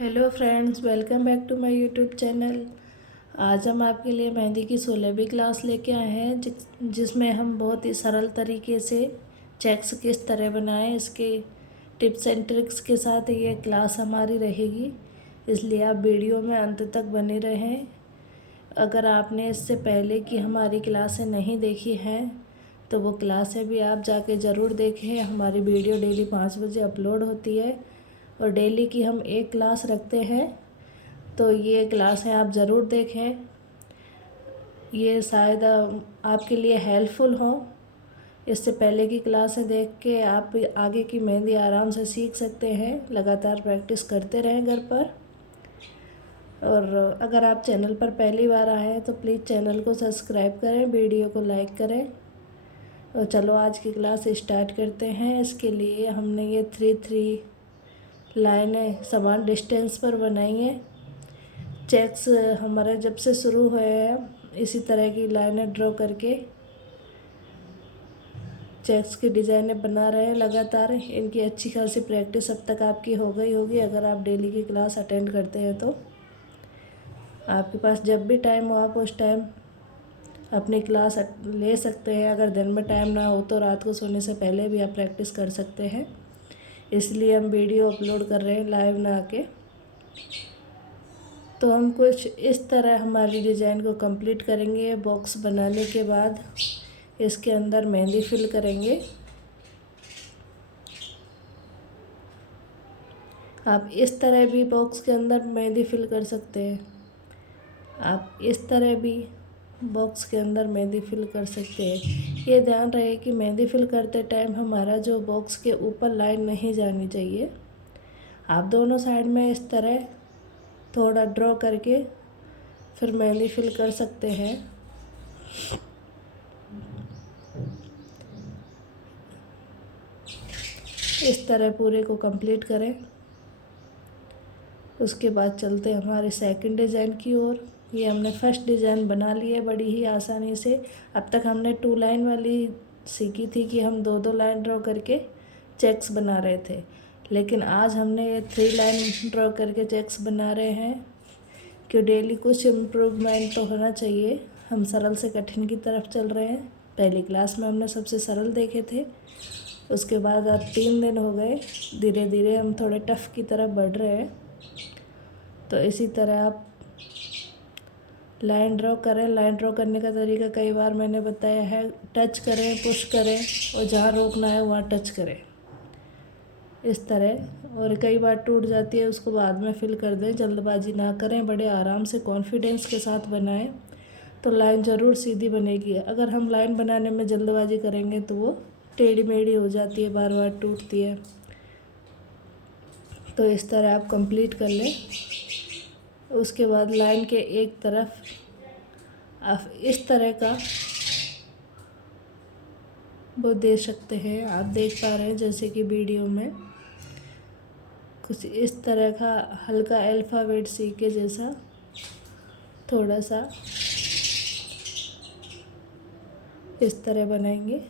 Hello friends, welcome back to my YouTube channel. आज हम आपके लिए मेहंदी की 16वीं क्लास लेके आए हैं जिसमें हम बहुत ही सरल तरीके से चेक्स किस तरह बनाएं इसके टिप्स एंड ट्रिक्स के साथ ये क्लास हमारी रहेगी। इसलिए आप वीडियो में अंत तक बने रहें। अगर आपने इससे पहले की हमारी क्लासें नहीं देखी हैं तो वो क्लासें भी आप जाके ज़रूर देखें। हमारी वीडियो डेली 5 बजे अपलोड होती है और डेली की हम एक क्लास रखते हैं, तो ये क्लासें आप ज़रूर देखें। ये शायद आपके लिए हेल्पफुल हो। इससे पहले की क्लासें देख के आप आगे की मेहंदी आराम से सीख सकते हैं। लगातार प्रैक्टिस करते रहें घर पर। और अगर आप चैनल पर पहली बार आए हैं तो प्लीज़ चैनल को सब्सक्राइब करें, वीडियो को लाइक करें। और चलो आज की क्लास स्टार्ट करते हैं। इसके लिए हमने ये 3-3 लाइनें समान डिस्टेंस पर बनाई हैं। चेक्स हमारा जब से शुरू हुए हैं इसी तरह की लाइनें ड्रॉ करके चेक्स की डिज़ाइनें बना रहे हैं लगातार। इनकी अच्छी खासी प्रैक्टिस अब तक आपकी हो गई होगी अगर आप डेली की क्लास अटेंड करते हैं तो। आपके पास जब भी टाइम हो आप उस टाइम अपनी क्लास ले सकते हैं। अगर दिन में टाइम ना हो तो रात को सोने से पहले भी आप प्रैक्टिस कर सकते हैं। इसलिए हम वीडियो अपलोड कर रहे हैं लाइव ना आके। तो हम कुछ इस तरह हमारी डिज़ाइन को कंप्लीट करेंगे। बॉक्स बनाने के बाद इसके अंदर मेहंदी फिल करेंगे। आप इस तरह भी बॉक्स के अंदर मेहंदी फिल कर सकते हैं। आप इस तरह भी बॉक्स के अंदर मेहंदी फिल कर सकते हैं। ये ध्यान रहे कि मेहंदी फिल करते टाइम हमारा जो बॉक्स के ऊपर लाइन नहीं जानी चाहिए। आप दोनों साइड में इस तरह थोड़ा ड्रॉ करके फिर मेहंदी फिल कर सकते हैं। इस तरह पूरे को कंप्लीट करें। उसके बाद चलते हैं हमारे सेकंड डिज़ाइन की ओर। ये हमने फर्स्ट डिज़ाइन बना ली है बड़ी ही आसानी से। अब तक हमने 2 लाइन वाली सीखी थी कि हम 2-2 लाइन ड्रॉ करके चेक्स बना रहे थे, लेकिन आज हमने ये 3 लाइन ड्रॉ करके चेक्स बना रहे हैं कि डेली कुछ इम्प्रूवमेंट तो होना चाहिए। हम सरल से कठिन की तरफ चल रहे हैं। पहली क्लास में हमने सबसे सरल देखे थे, उसके बाद अब 3 दिन हो गए, धीरे धीरे हम थोड़े टफ़ की तरफ बढ़ रहे हैं। तो इसी तरह आप लाइन ड्रॉ करें। लाइन ड्रॉ करने का तरीका कई बार मैंने बताया है। टच करें, पुश करें और जहाँ रोकना है वहाँ टच करें, इस तरह। और कई बार टूट जाती है, उसको बाद में फिल कर दें। जल्दबाजी ना करें, बड़े आराम से कॉन्फिडेंस के साथ बनाएं तो लाइन ज़रूर सीधी बनेगी। अगर हम लाइन बनाने में जल्दबाजी करेंगे तो वो टेढ़ी मेढ़ी हो जाती है, बार बार टूटती है। तो इस तरह आप कंप्लीट कर लें। उसके बाद लाइन के एक तरफ आप इस तरह का वो दे सकते हैं। आप देख पा रहे हैं जैसे कि वीडियो में कुछ इस तरह का हल्का अल्फ़ाबेट सी के जैसा थोड़ा सा इस तरह बनाएंगे।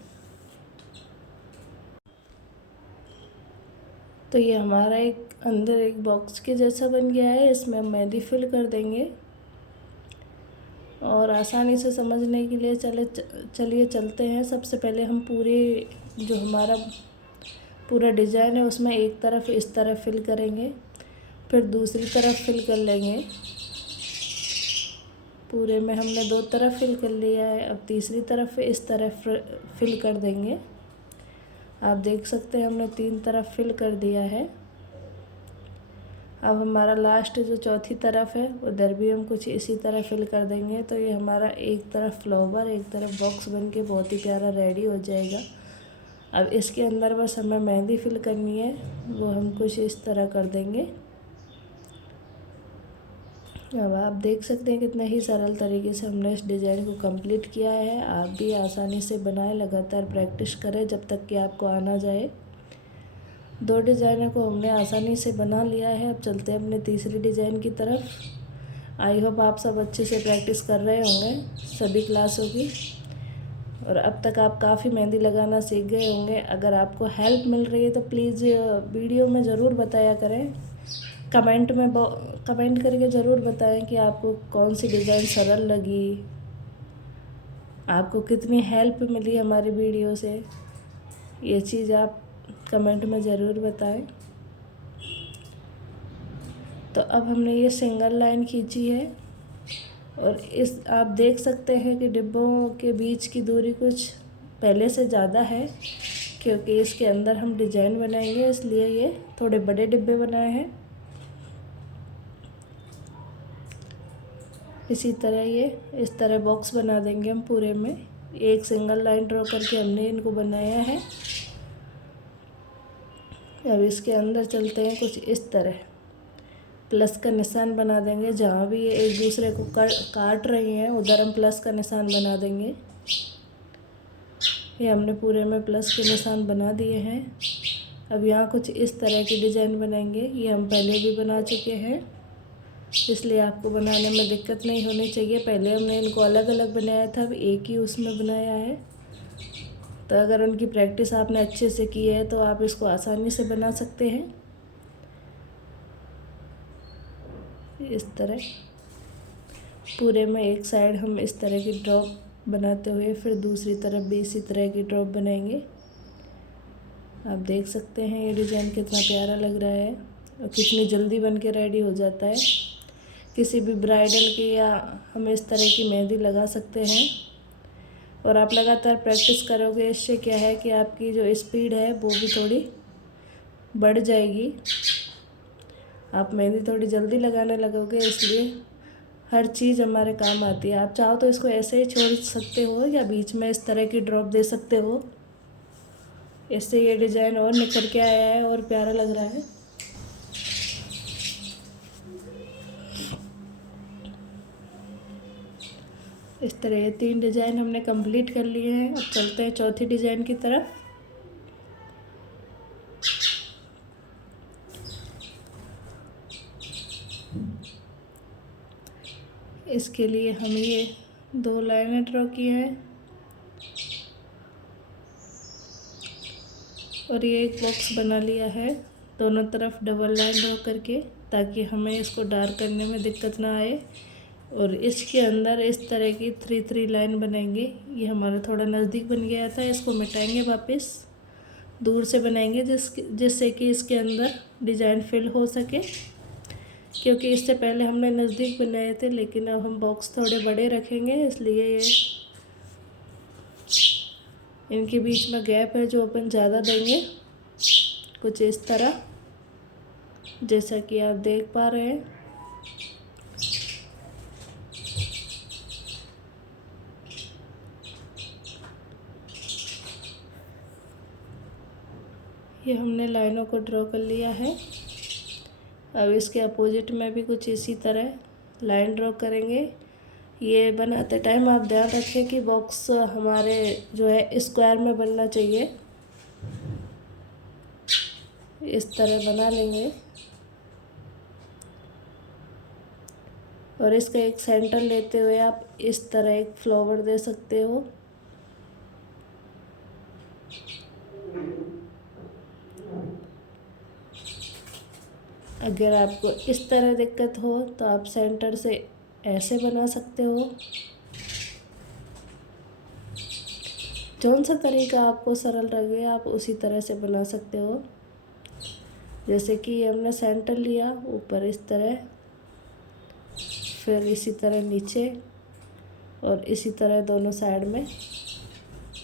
तो ये हमारा एक अंदर एक बॉक्स के जैसा बन गया है। इसमें हम मेहंदी फिल कर देंगे और आसानी से समझने के लिए चलिए चलते हैं। सबसे पहले हम पूरी जो हमारा पूरा डिज़ाइन है उसमें एक तरफ इस तरह फिल करेंगे, फिर दूसरी तरफ फिल कर लेंगे। पूरे में हमने 2 तरफ फिल कर लिया है। अब तीसरी तरफ इस तरह फिल कर देंगे। आप देख सकते हैं हमने 3 तरफ फिल कर दिया है। अब हमारा लास्ट जो चौथी तरफ है उधर भी हम कुछ इसी तरह फिल कर देंगे। तो ये हमारा एक तरफ फ्लावर एक तरफ बॉक्स बन के बहुत ही प्यारा रेडी हो जाएगा। अब इसके अंदर बस हमें मेहंदी फिल करनी है, वो हम कुछ इस तरह कर देंगे। अब आप देख सकते हैं कितने ही सरल तरीके से हमने इस डिज़ाइन को कंप्लीट किया है। आप भी आसानी से बनाएं, लगातार प्रैक्टिस करें जब तक कि आपको आना जाए। 2 डिज़ाइनों को हमने आसानी से बना लिया है। अब चलते हैं अपने तीसरी डिज़ाइन की तरफ। आई होप आप सब अच्छे से प्रैक्टिस कर रहे होंगे सभी क्लासों की, और अब तक आप काफ़ी मेहंदी लगाना सीख गए होंगे। अगर आपको हेल्प मिल रही है तो प्लीज़ वीडियो में ज़रूर बताया करें कमेंट करके ज़रूर बताएं कि आपको कौन सी डिज़ाइन सरल लगी, आपको कितनी हेल्प मिली हमारी वीडियो से। ये चीज़ आप कमेंट में ज़रूर बताएं। तो अब हमने ये सिंगल लाइन खींची है और इस आप देख सकते हैं कि डिब्बों के बीच की दूरी कुछ पहले से ज़्यादा है, क्योंकि इसके अंदर हम डिज़ाइन बनाएंगे, इसलिए ये थोड़े बड़े डिब्बे बनाए हैं। इसी तरह ये इस तरह बॉक्स बना देंगे हम पूरे में। एक सिंगल लाइन ड्रॉ करके हमने इनको बनाया है। अब इसके अंदर चलते हैं, कुछ इस तरह प्लस का निशान बना देंगे। जहाँ भी ये एक दूसरे को काट रही हैं उधर हम प्लस का निशान बना देंगे। ये हमने पूरे में प्लस के निशान बना दिए हैं। अब यहाँ कुछ इस तरह की डिज़ाइन बनाएंगे। ये हम पहले भी बना चुके हैं, इसलिए आपको बनाने में दिक्कत नहीं होनी चाहिए। पहले हमने इनको अलग अलग बनाया था, अब एक ही उसमें बनाया है। तो अगर उनकी प्रैक्टिस आपने अच्छे से की है तो आप इसको आसानी से बना सकते हैं। इस तरह पूरे में एक साइड हम इस तरह की ड्रॉप बनाते हुए फिर दूसरी तरफ भी इसी तरह की ड्रॉप बनाएंगे। आप देख सकते हैं ये डिज़ाइन कितना प्यारा लग रहा है और कितनी जल्दी बन के रेडी हो जाता है। किसी भी ब्राइडल की या हम इस तरह की मेहंदी लगा सकते हैं। और आप लगातार प्रैक्टिस करोगे, इससे क्या है कि आपकी जो स्पीड है वो भी थोड़ी बढ़ जाएगी। आप मेहंदी थोड़ी जल्दी लगाने लगोगे, इसलिए हर चीज़ हमारे काम आती है। आप चाहो तो इसको ऐसे ही छोड़ सकते हो या बीच में इस तरह की ड्रॉप दे सकते हो। इससे ये डिज़ाइन और निखर के आया है और प्यारा लग रहा है। इस तरह ये 3 डिज़ाइन हमने कंप्लीट कर लिए हैं। अब चलते हैं चौथी डिज़ाइन की तरफ। इसके लिए हम ये 2 लाइनें ड्रॉ किए हैं और ये एक बॉक्स बना लिया है दोनों तरफ डबल लाइन ड्रॉ करके, ताकि हमें इसको डार्क करने में दिक्कत ना आए। और इसके अंदर इस तरह की 3-3 लाइन बनाएंगे। ये हमारा थोड़ा नज़दीक बन गया था, इसको मिटाएंगे, वापस दूर से बनाएंगे जिससे कि इसके अंदर डिज़ाइन फिल हो सके। क्योंकि इससे पहले हमने नज़दीक बनाए थे, लेकिन अब हम बॉक्स थोड़े बड़े रखेंगे, इसलिए ये इनके बीच में गैप है जो अपन ज़्यादा देंगे, कुछ इस तरह, जैसा कि आप देख पा रहे हैं। ये हमने लाइनों को ड्रॉ कर लिया है। अब इसके अपोजिट में भी कुछ इसी तरह लाइन ड्रॉ करेंगे। ये बनाते टाइम आप ध्यान रखें कि बॉक्स हमारे जो है स्क्वायर में बनना चाहिए। इस तरह बना लेंगे और इसका एक सेंटर लेते हुए आप इस तरह एक फ्लावर दे सकते हो। अगर आपको इस तरह दिक्कत हो तो आप सेंटर से ऐसे बना सकते हो। जौन सा तरीका आपको सरल लगे आप उसी तरह से बना सकते हो। जैसे कि हमने सेंटर लिया, ऊपर इस तरह, फिर इसी तरह नीचे और इसी तरह दोनों साइड में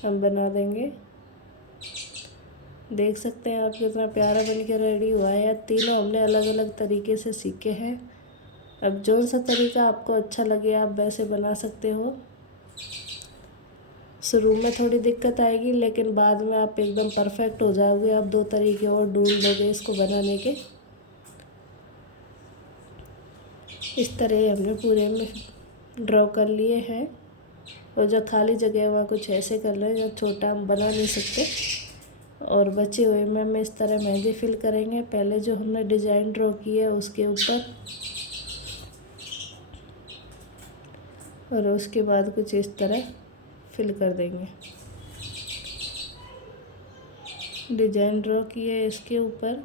हम बना देंगे। देख सकते हैं आप कितना प्यारा बन के रेडी हुआ है। तीनों हमने अलग अलग तरीके से सीखे हैं। अब जौन सा तरीका आपको अच्छा लगे आप वैसे बना सकते हो। शुरू में थोड़ी दिक्कत आएगी, लेकिन बाद में आप एकदम परफेक्ट हो जाओगे। आप 2 तरीके और ढूंढ लोगे इसको बनाने के। इस तरह हमने पूरे में ड्रॉ कर लिए हैं और जो खाली जगह है वहाँ कुछ ऐसे कर लें, जो छोटा हम बना नहीं सकते। और बचे हुए में हम इस तरह मेहंदी फिल करेंगे। पहले जो हमने डिज़ाइन ड्रॉ की है उसके ऊपर, और उसके बाद कुछ इस तरह फिल कर देंगे। डिज़ाइन ड्रॉ की है इसके ऊपर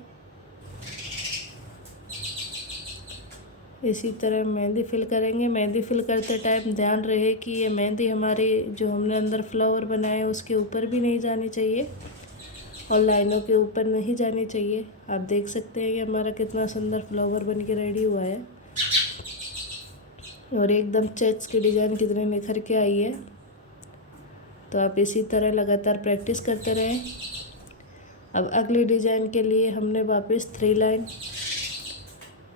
इसी तरह मेहंदी फिल करेंगे। मेहंदी फिल करते टाइम ध्यान रहे कि ये मेहंदी हमारी जो हमने अंदर फ्लावर बनाए उसके ऊपर भी नहीं जानी चाहिए और लाइनों के ऊपर नहीं जानी चाहिए। आप देख सकते हैं कि हमारा कितना सुंदर फ्लावर बन के रेडी हुआ है और एकदम चेक्स की डिज़ाइन कितने निखर के आई है। तो आप इसी तरह लगातार प्रैक्टिस करते रहें। अब अगली डिज़ाइन के लिए हमने वापस 3 लाइन,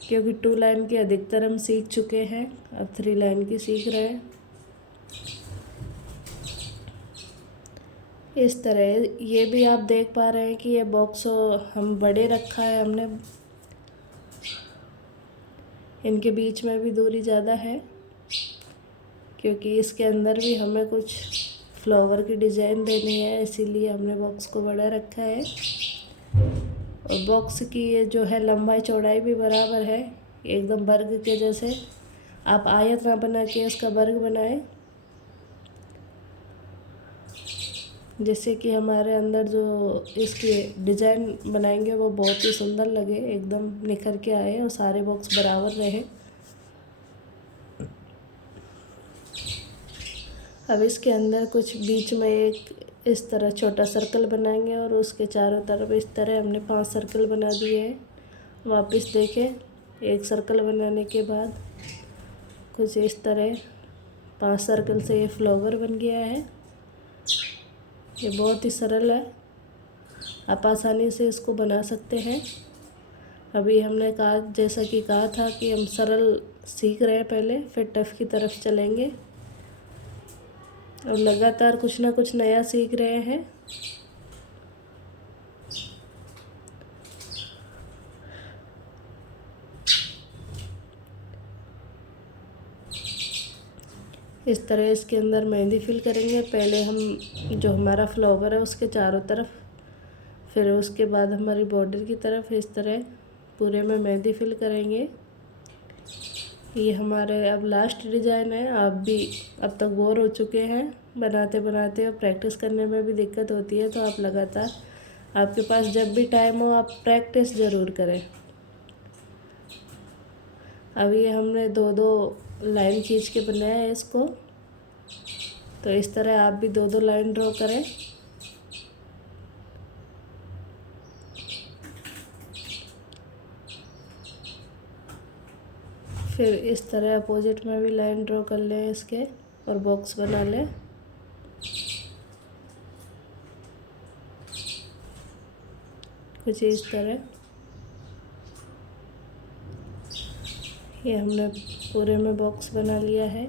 क्योंकि 2 लाइन के अधिकतर हम सीख चुके हैं, अब 3 लाइन की सीख रहे हैं। इस तरह ये भी आप देख पा रहे हैं कि ये बॉक्स हम बड़े रखा है हमने, इनके बीच में भी दूरी ज़्यादा है क्योंकि इसके अंदर भी हमें कुछ फ्लावर की डिज़ाइन देनी है, इसीलिए हमने बॉक्स को बड़ा रखा है। और बॉक्स की ये जो है लंबाई चौड़ाई भी बराबर है, एकदम वर्ग के जैसे। आप आयत ना बना के इसका वर्ग बनाएं, जिससे कि हमारे अंदर जो इसकी डिज़ाइन बनाएंगे वो बहुत ही सुंदर लगे, एकदम निखर के आए और सारे बॉक्स बराबर रहे। अब इसके अंदर कुछ बीच में एक इस तरह छोटा सर्कल बनाएंगे और उसके चारों तरफ इस तरह हमने 5 सर्कल बना दिए हैं। वापस देखें, एक सर्कल बनाने के बाद कुछ इस तरह 5 सर्कल से ये फ्लावर बन गया है। ये बहुत ही सरल है, आप आसानी से इसको बना सकते हैं। अभी हमने कहा, जैसा कि कहा था कि हम सरल सीख रहे हैं पहले, फिर टफ की तरफ चलेंगे और लगातार कुछ ना कुछ नया सीख रहे हैं। इस तरह इसके अंदर मेहंदी फिल करेंगे। पहले हम जो हमारा फ्लावर है उसके चारों तरफ, फिर उसके बाद हमारी बॉर्डर की तरफ इस तरह पूरे में मेहंदी फिल करेंगे। ये हमारे अब लास्ट डिज़ाइन है। आप भी अब तक बोर हो चुके हैं बनाते बनाते और प्रैक्टिस करने में भी दिक्कत होती है, तो आप लगातार, आपके पास जब भी टाइम हो आप प्रैक्टिस ज़रूर करें। अब ये हमने 2-2 लाइन खींच के बनाया है इसको, तो इस तरह आप भी 2-2 लाइन ड्रॉ करें। फिर इस तरह अपोजिट में भी लाइन ड्रॉ कर लें इसके और बॉक्स बना लें। कुछ इस तरह ये हमने पूरे में बॉक्स बना लिया है।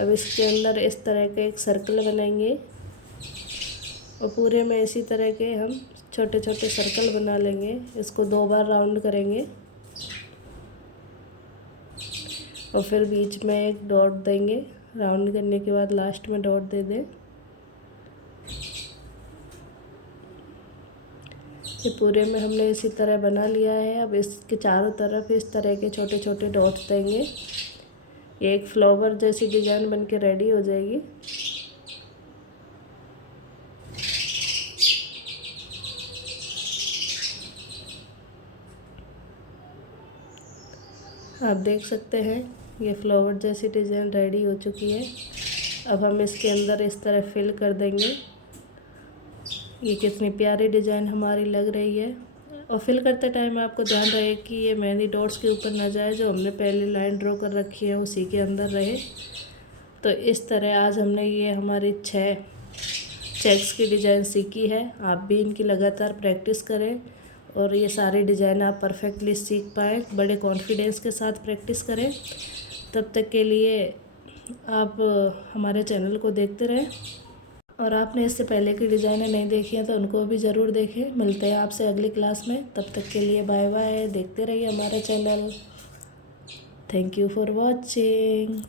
अब इसके अंदर इस तरह के एक सर्कल बनाएंगे और पूरे में इसी तरह के हम छोटे छोटे सर्कल बना लेंगे। इसको 2 बार राउंड करेंगे और फिर बीच में एक डॉट देंगे। राउंड करने के बाद लास्ट में डॉट दे दें। ये पूरे में हमने इसी तरह बना लिया है। अब इसके चारों तरफ इस तरह के छोटे छोटे डॉट्स देंगे। ये एक फ्लावर जैसी डिज़ाइन बन के रेडी हो जाएगी। आप देख सकते हैं ये फ्लावर जैसी डिज़ाइन रेडी हो चुकी है। अब हम इसके अंदर इस तरह फिल कर देंगे। ये कितनी प्यारी डिज़ाइन हमारी लग रही है। और फिल करते टाइम आपको ध्यान रहे कि ये मेहंदी डॉट्स के ऊपर ना जाए, जो हमने पहले लाइन ड्रॉ कर रखी है उसी के अंदर रहे। तो इस तरह आज हमने ये हमारी 6 चेक्स की डिज़ाइन सीखी है। आप भी इनकी लगातार प्रैक्टिस करें और ये सारी डिज़ाइन आप परफेक्टली सीख पाएँ। बड़े कॉन्फिडेंस के साथ प्रैक्टिस करें। तब तक के लिए आप हमारे चैनल को देखते रहें और आपने इससे पहले की डिज़ाइनें नहीं देखी हैं तो उनको भी ज़रूर देखें। मिलते हैं आपसे अगली क्लास में, तब तक के लिए बाय बाय। देखते रहिए हमारा channel. Thank you for watching.